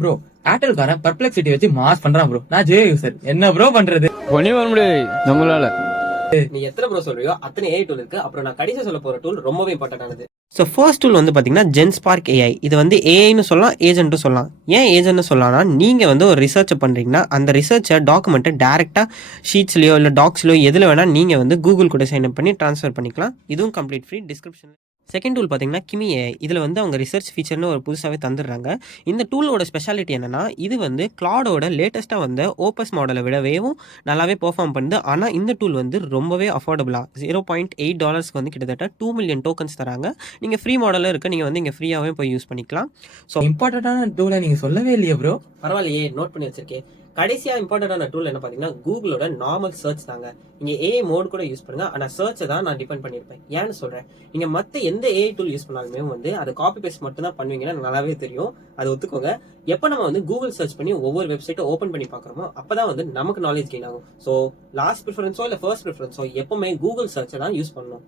Bro ஏர்டெல்காரன் பர்ப்ளெக்சிட்டி வச்சு mass பண்றான் bro. நான் ஜியோ யூசர், என்ன ப்ரோ பண்றது? ஒண்ணே வர முடியாது நம்மளால. நீ எத்தனை ப்ரோ சொல்றியோ அத்தனை ஏஐ டூல் இருக்கு. அப்புறம் நான் கடைசியா சொல்ல போற டூல் ரொம்பவே இம்பார்ட்டன்ட் ஆனது. ஸோ ஃபர்ஸ்ட் டூல் வந்து பார்த்தீங்கன்னா ஜென்ஸ்பார்க் ஏஐ. இது வந்து ஏஐன்னு சொல்லலாம், ஏஜென்ட்டும் சொல்லலாம். ஏன் ஏஜென்ட்னு சொல்லலாம்னா, நீங்கள் வந்து ஒரு ரிசர்ச்சை பண்ணுறீங்கன்னா அந்த ரிசர்ச்சை டாக்குமெண்ட்டை டேரெக்டாக ஷீட்ஸ்லையோ இல்லை டாக்ஸ்லையோ எதில் வேணால் நீங்கள் வந்து கூகுள் கூட சைன் அப் பண்ணி ட்ரான்ஸ்ஃபர் பண்ணிக்கலாம். இதுவும் complete free. Description second tool பார்த்தீங்கன்னா கிமி ஏஐ. இதில் வந்து அவங்க ரிசர்ச் ஃபீச்சர்னு ஒரு புதுசாகவே தந்துடுறாங்க. இந்த டூலோட ஸ்பெஷாலிட்டி என்னென்னா, இது வந்து கிளாடோட லேட்டஸ்ட்டாக வந்த ஓப்பஸ் மாடலை விடவேவும் நல்லாவே பெர்ஃபார்ம் பண்ணுது. ஆனால் இந்த டூல் வந்து ரொம்பவே அஃபோர்டபுளாக $0.8 வந்து கிட்டத்தட்ட 2 மில்லியன் டோக்கன்ஸ் தராங்க. நீங்கள் ஃப்ரீ மாடலும் இருக்குது, நீங்கள் வந்து இங்கே ஃப்ரீயாகவே போய் யூஸ் பண்ணிக்கலாம். ஸோ இம்பார்ட்டன்டான டூலை நீங்கள் சொல்லவே இல்லையே ப்ரோ. பரவாயில்லையே, நோட் பண்ணி வச்சிருக்கேன். கடைசியா இம்பார்ட்டன்டான டூல் என்ன பாத்தீங்கன்னா கூகுளோட நார்மல் சர்ச் தாங்க. நீங்க ஏஐ மோட் கூட யூஸ் பண்ணுங்க, ஆனா சர்ச்சை தான் நான் டிபெண்ட் பண்ணிருப்பேன். ஏன்னு சொல்றேன், நீங்க மத்த எந்த ஏஐ டூல் யூஸ் பண்ணாலுமே வந்து அதை காப்பி பேஸ்ட் மட்டும் தான் பண்ணுவீங்கன்னா நல்லாவே தெரியும். அதை ஒத்துக்கோங்க. எப்ப நம்ம வந்து கூகுள் சர்ச் பண்ணி ஒவ்வொரு வெப்சைட்டை ஓப்பன் பண்ணி பாக்குறோமோ அப்பதான் வந்து நமக்கு நாலேஜ் கெயின் ஆகும். ஸோ லாஸ்ட் ப்ரிஃபரன்ஸோ இல்ல ஃபர்ஸ்ட் ப்ரிஃபரன்ஸோ எப்பவுமே கூகுள் சர்ச்சை தான் யூஸ் பண்ணணும்.